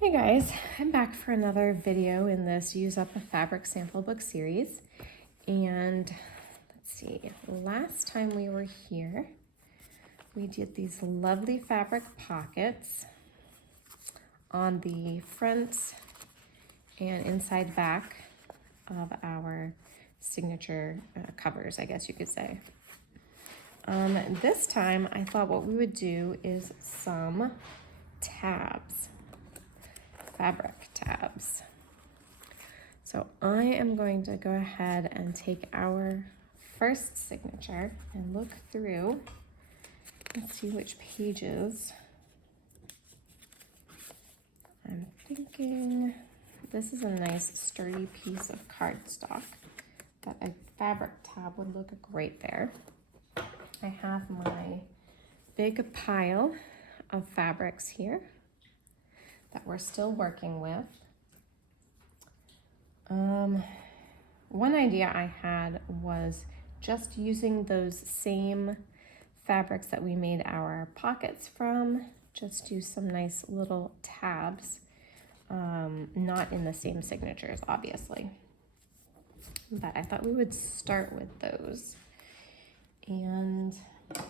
Hey guys, I'm back for another video in this Use Up a Fabric sample book series. And let's see, last time we were here, we did these lovely fabric pockets on the front and inside back of our signature covers, I guess you could say. This time I thought what we would do is some tabs. Fabric tabs. So I am going to go ahead and take our first signature and look through and see which pages. I'm thinking this is a nice sturdy piece of cardstock that a fabric tab would look great there. I have my big pile of fabrics here that we're still working with. One idea I had was just using those same fabrics that we made our pockets from, just do some nice little tabs, not in the same signatures, obviously. But I thought we would start with those. And I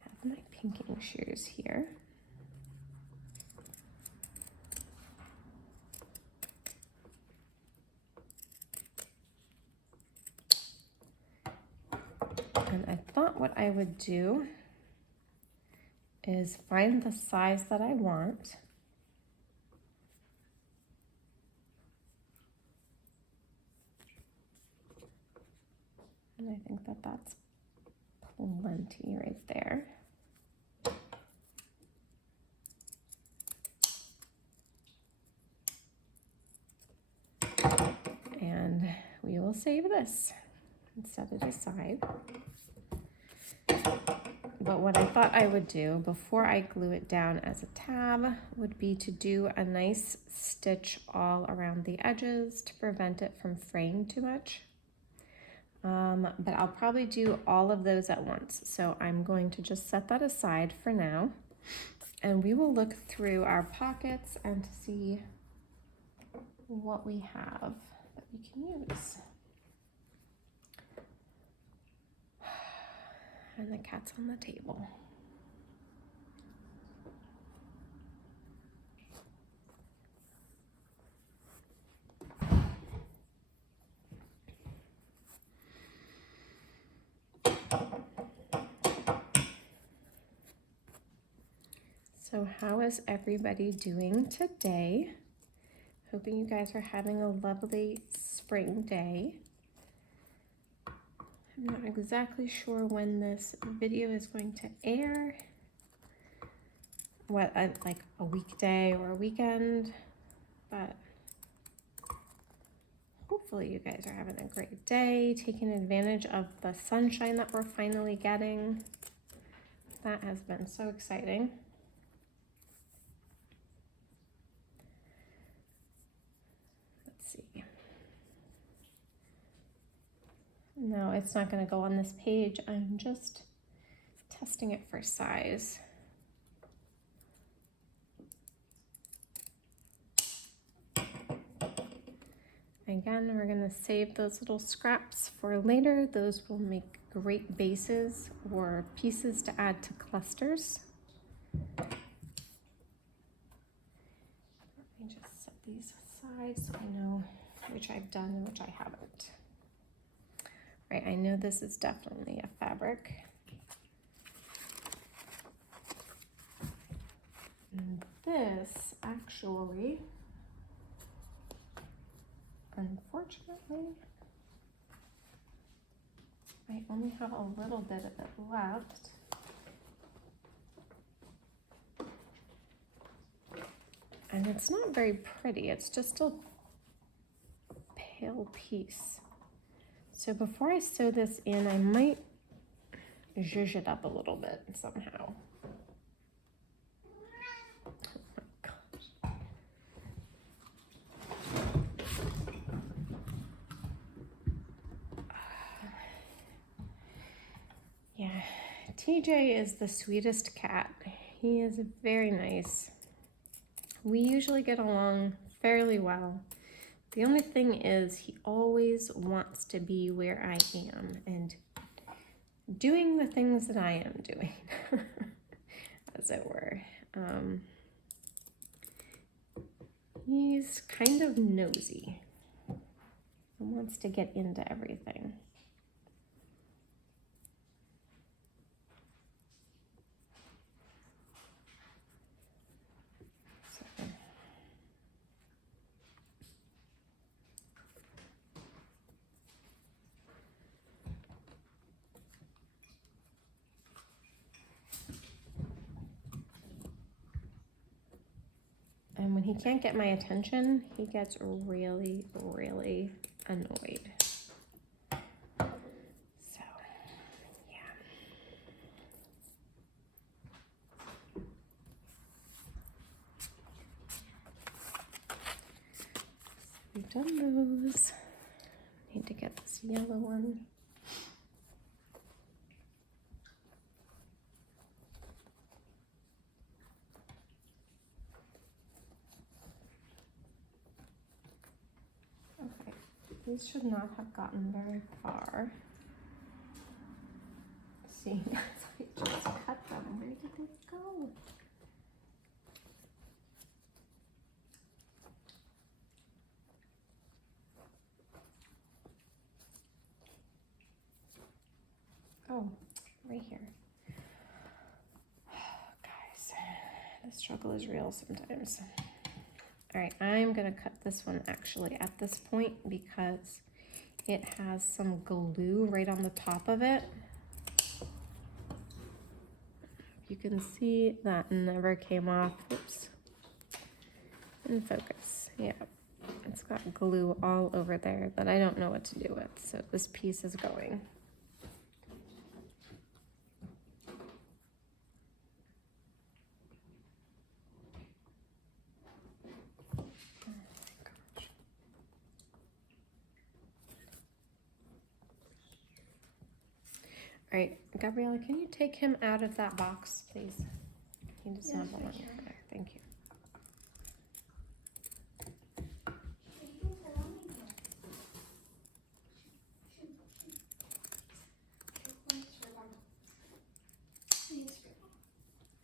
have my pinking shears here. And I thought what I would do is find the size that I want. And I think that that's plenty right there. And we will save this and set it aside. But what I thought I would do before I glue it down as a tab would be to do a nice stitch all around the edges to prevent it from fraying too much. But I'll probably do all of those at once. So I'm going to just set that aside for now. And we will look through our pockets and to see what we have that we can use. And the cat's on the table. So how is everybody doing today? Hoping you guys are having a lovely spring day. I'm not exactly sure when this video is going to air. What, like a weekday or a weekend, but hopefully you guys are having a great day, taking advantage of the sunshine that we're finally getting. That has been so exciting. Let's see. No, it's not going to go on this page. I'm just testing it for size. Again, we're going to save those little scraps for later. Those will make great bases or pieces to add to clusters. Let me just set these aside so I know which I've done and which I haven't. Right, I know this is definitely a fabric. And this actually, unfortunately, I only have a little bit of it left. And it's not very pretty, it's just a pale piece. So before I sew this in, I might zhuzh it up a little bit somehow. TJ is the sweetest cat. He is very nice. We usually get along fairly well. The only thing is he always wants to be where I am and doing the things that I am doing, as it were. He's kind of nosy and wants to get into everything. And when he can't get my attention, he gets really, really annoyed. So, yeah. We've done those. Need to get this yellow one. Okay, these should not have gotten very far. See, I just cut them. Where did they go? Oh, right here. Guys, the struggle is real sometimes. All right, I'm gonna cut this one actually at this point because it has some glue right on the top of it. You can see that never came off. Oops. In focus, yeah. It's got glue all over there that I don't know what to do with, so this piece is going. All right, Gabriella, can you take him out of that box, please? He doesn't have one over there. Thank you.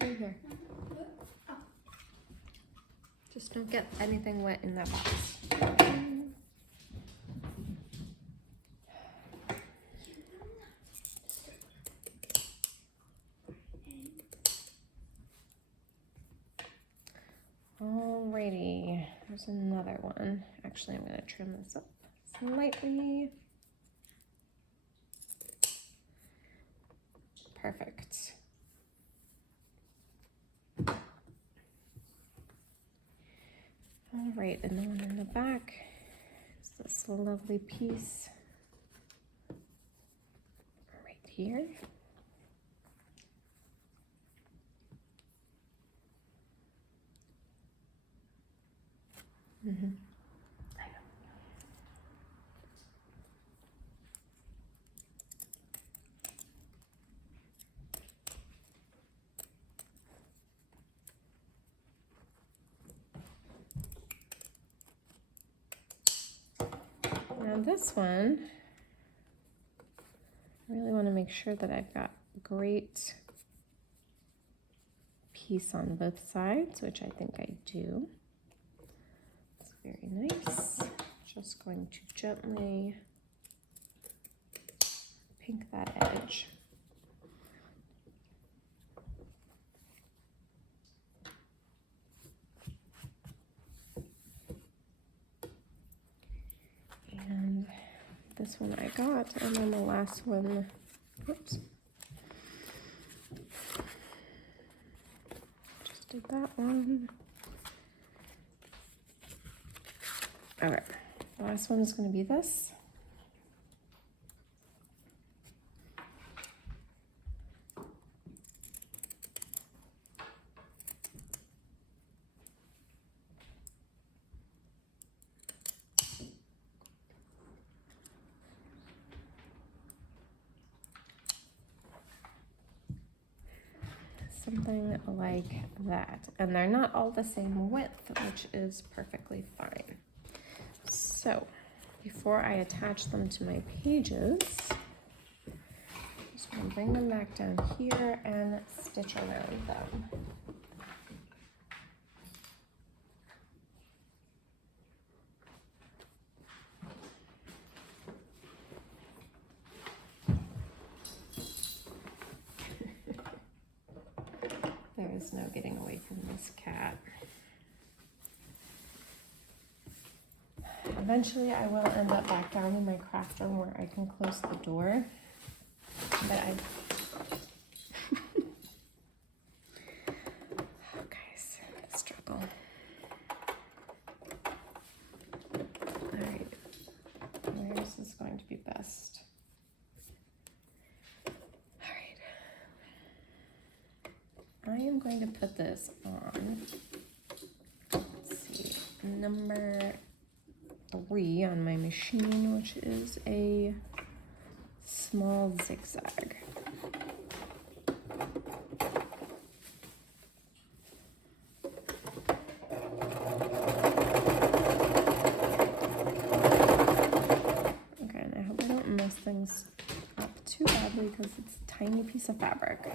Right here. Just don't get anything wet in that box. Alrighty, there's another one. Actually, I'm gonna trim this up slightly. Perfect. All right, and then in the back is this lovely piece right here. I know. Now this one, I really want to make sure that I've got great piece on both sides, which I think I do. It's very nice. Just going to gently pink that edge. And this one I got, and then the last one, oops. Just did that one. Okay, the last one is going to be this. something like that. And they're not all the same width, which is perfectly fine. So before I attach them to my pages, just going to bring them back down here and stitch around them. There is no getting away from this cat. Eventually I will end up back down in my craft room where I can close the door. But oh guys, struggle. Alright, where is this going to be best? Alright. I am going to put this on, let's see, number 3 on my machine, which is a small zigzag. Okay, and I hope I don't mess things up too badly because it's a tiny piece of fabric.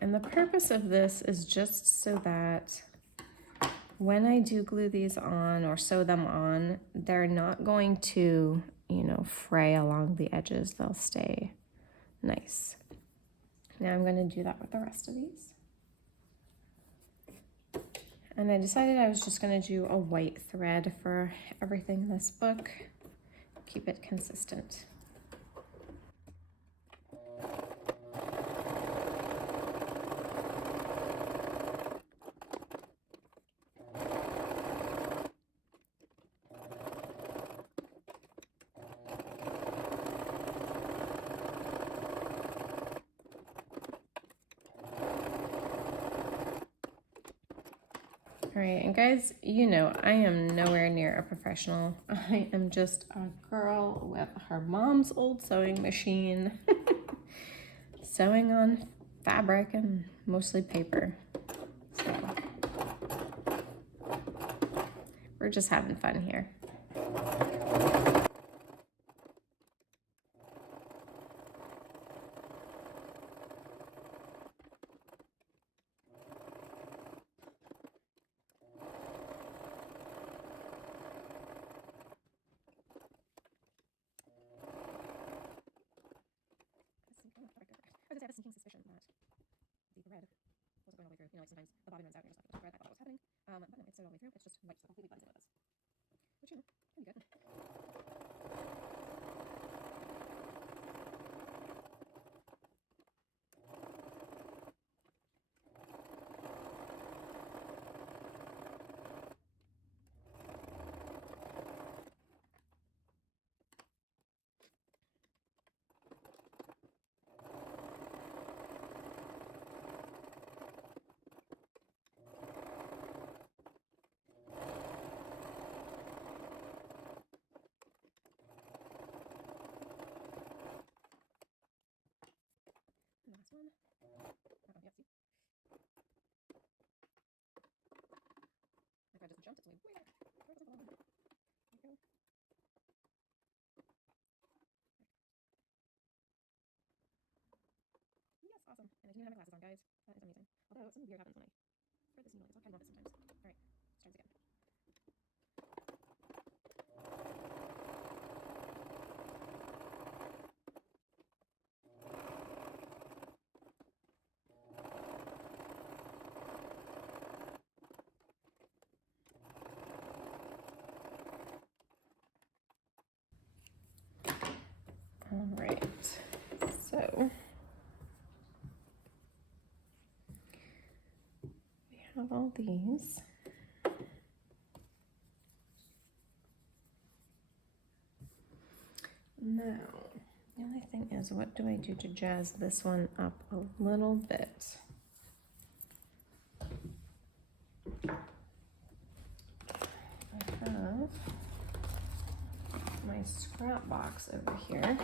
And the purpose of this is just so that when I do glue these on or sew them on, they're not going to, you know, fray along the edges. They'll stay nice. Now I'm going to do that with the rest of these. And I decided I was just going to do a white thread for everything in this book. Keep it consistent. All right, and guys, you know, I am nowhere near a professional. I am just a girl with her mom's old sewing machine, sewing on fabric and mostly paper. So we're just having fun here. I just have a sneaking suspicion that the thread wasn't going all the way through. You know, like sometimes the bobbin runs out and you're just like, thread, I thought that was happening. But no, it's sewed all the way through. It's just white, so it completely blends in with this. Which, you know, can be good. Last one. Yeah, see? My thread just jumped. It's way back. Where does it belong? There we go. Yes, awesome. And I can even have my glasses on, guys. That is amazing. Although something weird happens when I thread this needle. It's all kind of this sometimes. All right, let's try this again. All right, so we have all these. Now, the only thing is, what do I do to jazz this one up a little bit? I have my scrap box over here.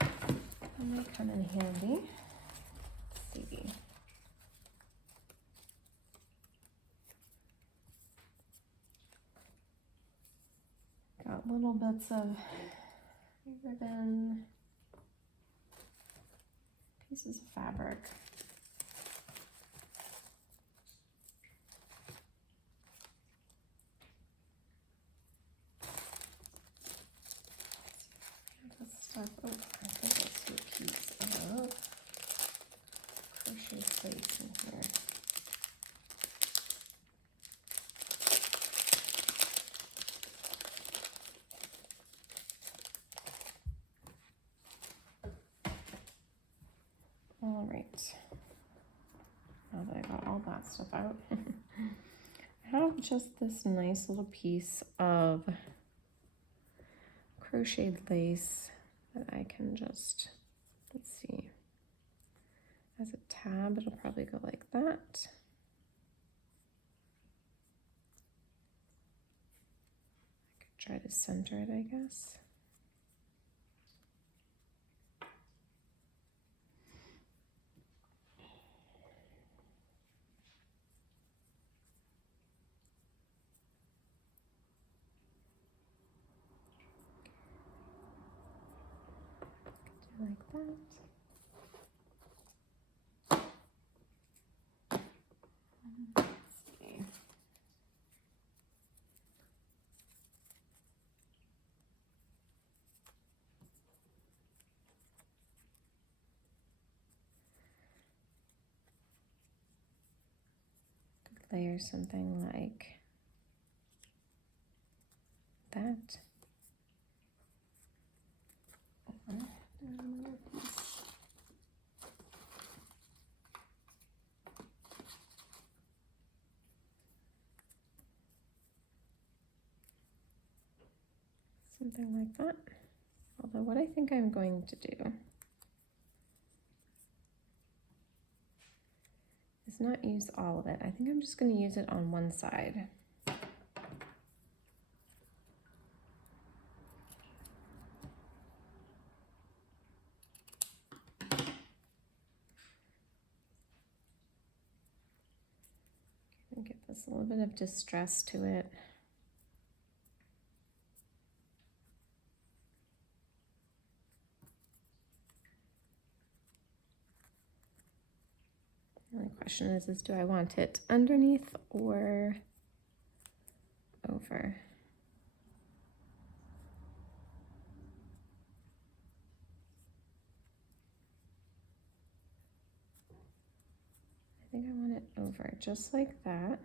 That might come in handy. Let's see. Got little bits of ribbon, pieces of fabric. Stuff. Oh, I think I see a piece of crochet lace in here. All right. Now that I got all that stuff out, I have just this nice little piece of crocheted lace that I can just, let's see, as a tab, it'll probably go like that. I could try to center it, I guess. Do like that. Let's see. Could layer something like that. Another piece. Something like that. Although what I think I'm going to do is not use all of it. I think I'm just going to use it on one side. And give this a little bit of distress to it. The only question is do I want it underneath or over? I think I want it over, just like that.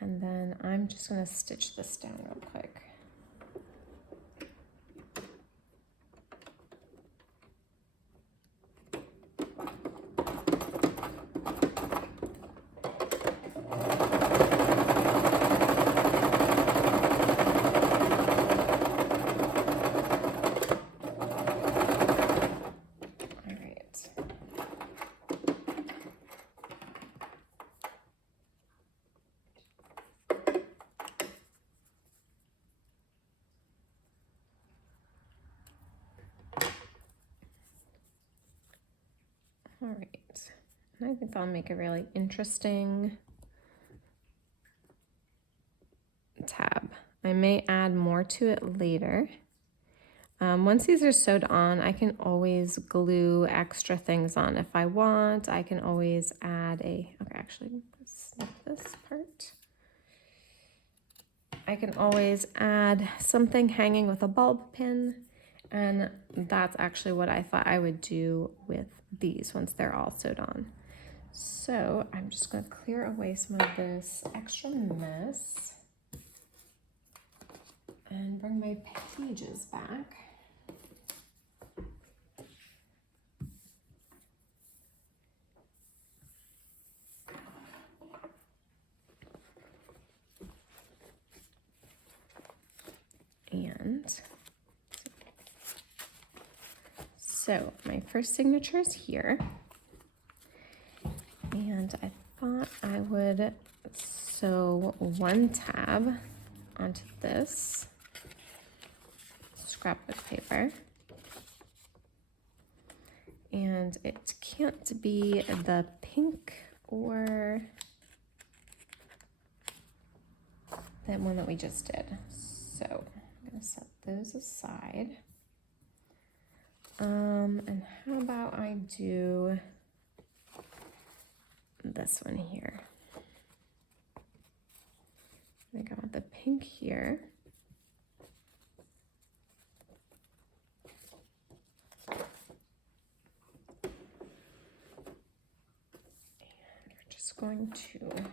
And then I'm just going to stitch this down real quick. All right, and I think that'll make a really interesting tab. I may add more to it later. Once these are sewed on, I can always glue extra things on if I want. I can always add okay, actually, snip this part. I can always add something hanging with a bulb pin, and that's actually what I thought I would do with these once they're all sewed on. So I'm just going to clear away some of this extra mess and bring my pages back. And so my first signature is here, and I thought I would sew one tab onto this scrapbook paper, and it can't be the pink or that one that we just did. So I'm gonna set those aside. And how about I do this one here? I think I want the pink here. And we're just going to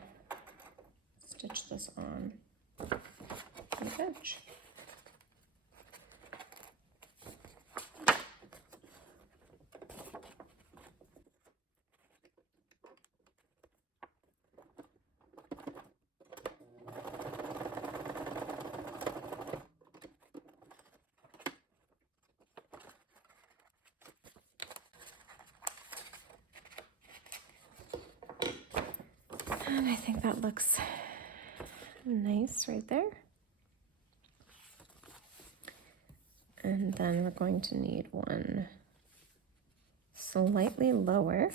stitch this on the edge. And I think that looks nice right there. And then we're going to need one slightly lower.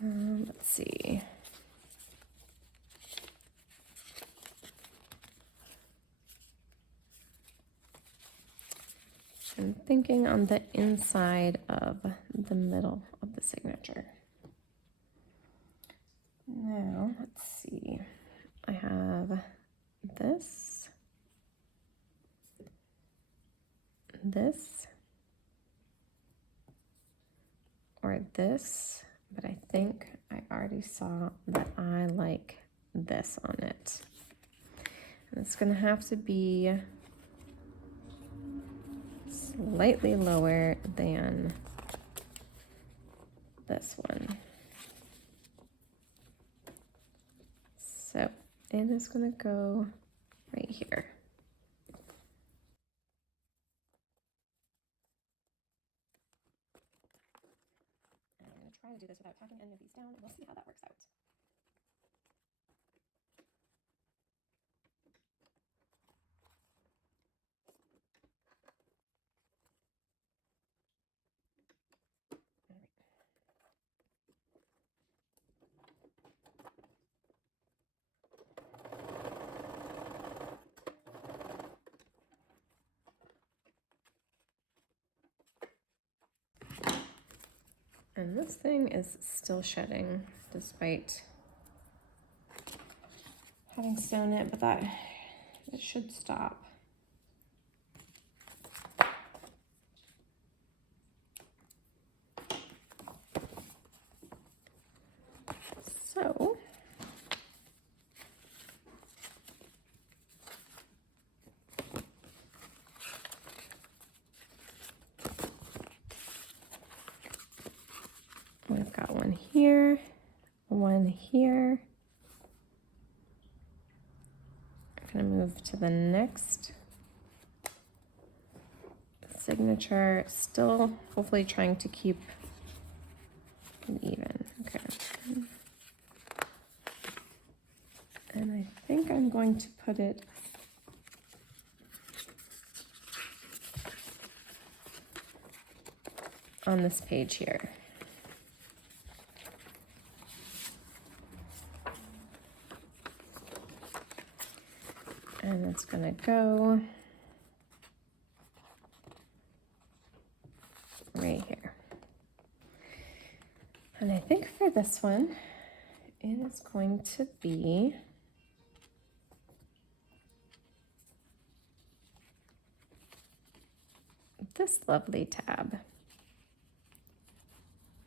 Let's see. I'm thinking on the inside of the middle of the signature. Now, let's see. I have this, or this, but I think I already saw that I like this on it. And it's gonna have to be slightly lower than this one. So it is gonna go right here. And I'm gonna try to do this without tacking any of these down, and we'll see how that works out. And this thing is still shedding despite having sewn it, but that it should stop. So we've got one here, one here. I'm gonna move to the next signature, still hopefully trying to keep it even. Okay. And I think I'm going to put it on this page here. just gonna go right here. And I think for this one, it is going to be this lovely tab.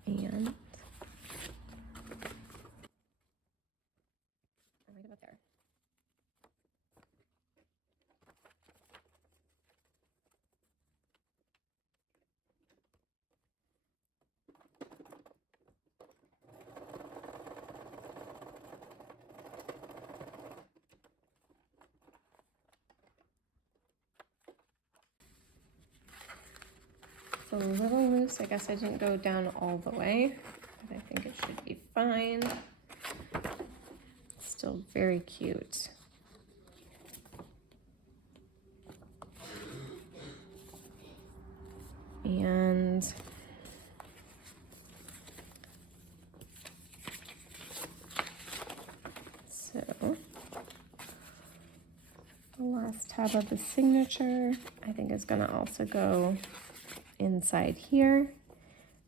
And right about there. It's a little loose. I guess I didn't go down all the way, but I think it should be fine. Still very cute. And so the last tab of the signature, I think is going to also go inside here,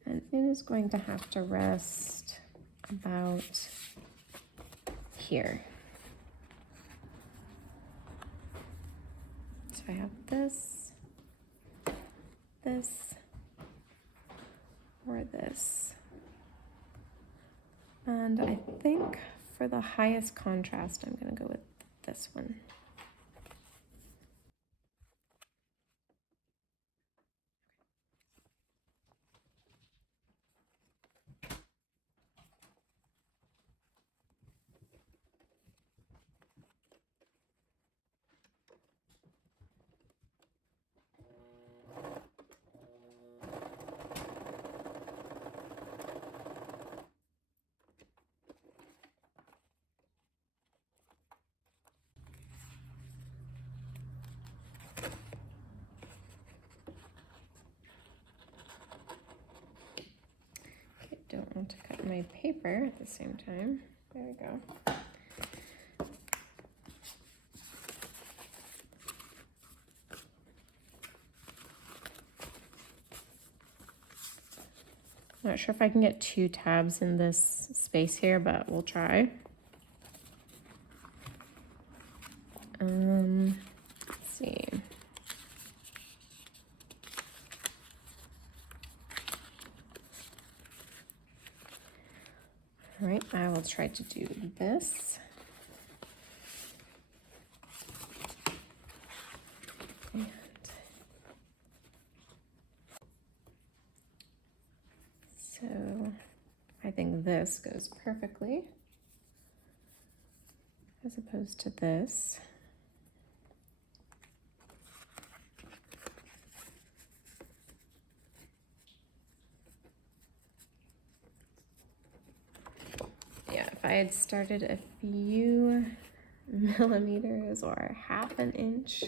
and it is going to have to rest about here. So I have this, or this. And I think for the highest contrast, I'm going to go with this one. Don't want to cut my paper at the same time. There we go. Not sure if I can get 2 tabs in this space here, but we'll try. Let's see. All right, I will try to do this. And so I think this goes perfectly as opposed to this. Yeah, if I had started a few millimeters or half an inch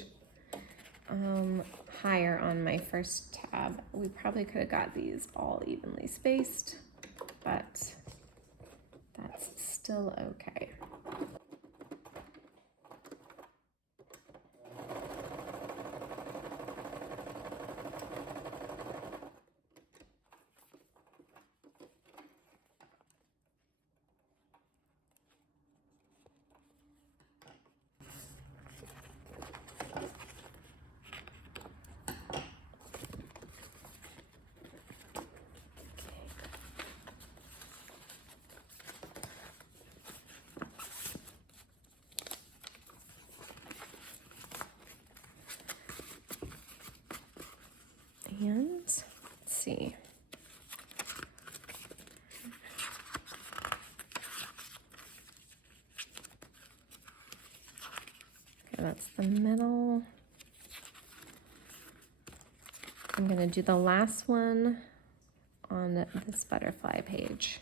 higher on my first tab, we probably could have got these all evenly spaced, but that's still okay. And let's see. Okay, that's the middle. I'm going to do the last one on this butterfly page.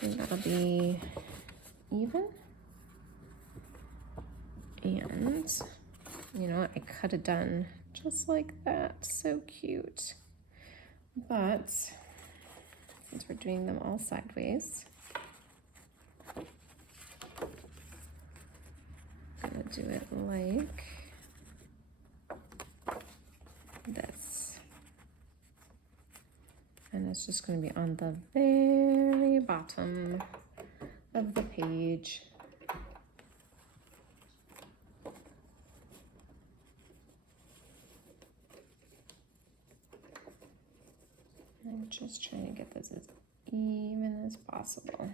And that'll be even. And you know what, I could have done just like that. So cute. But since we're doing them all sideways, I'm gonna do it like this. And it's just gonna be on the very bottom of the page. I'm just trying to get this as even as possible.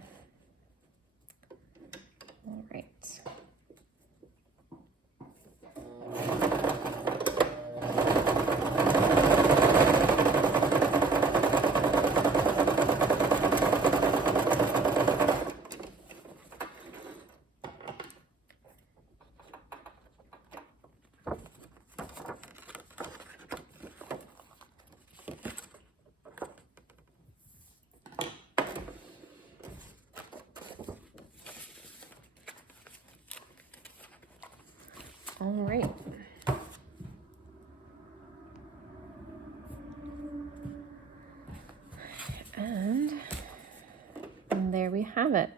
All right. All right. And there we have it.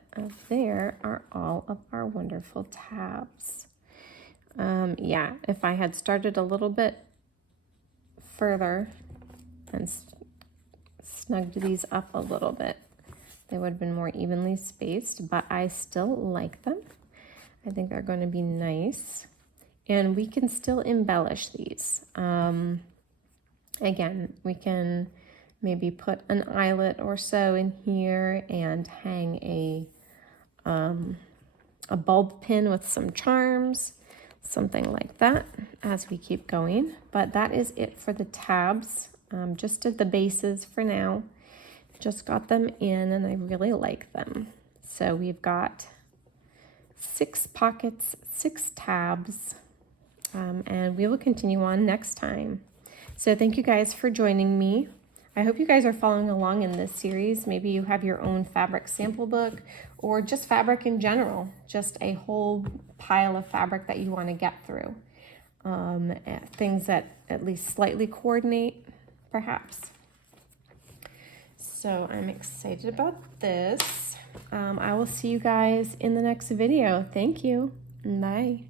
There are all of our wonderful tabs. Yeah, if I had started a little bit further and snugged these up a little bit, they would have been more evenly spaced, but I still like them. I think they're going to be nice. And we can still embellish these. Again, we can maybe put an eyelet or so in here and hang a bulb pin with some charms, something like that as we keep going. But that is it for the tabs. Just did the bases for now. Just got them in and I really like them. So we've got 6 pockets, 6 tabs. And we will continue on next time. So thank you guys for joining me. I hope you guys are following along in this series. Maybe you have your own fabric sample book or just fabric in general, just a whole pile of fabric that you want to get through. Things that at least slightly coordinate, perhaps. So I'm excited about this. I will see you guys in the next video. Thank you. Bye.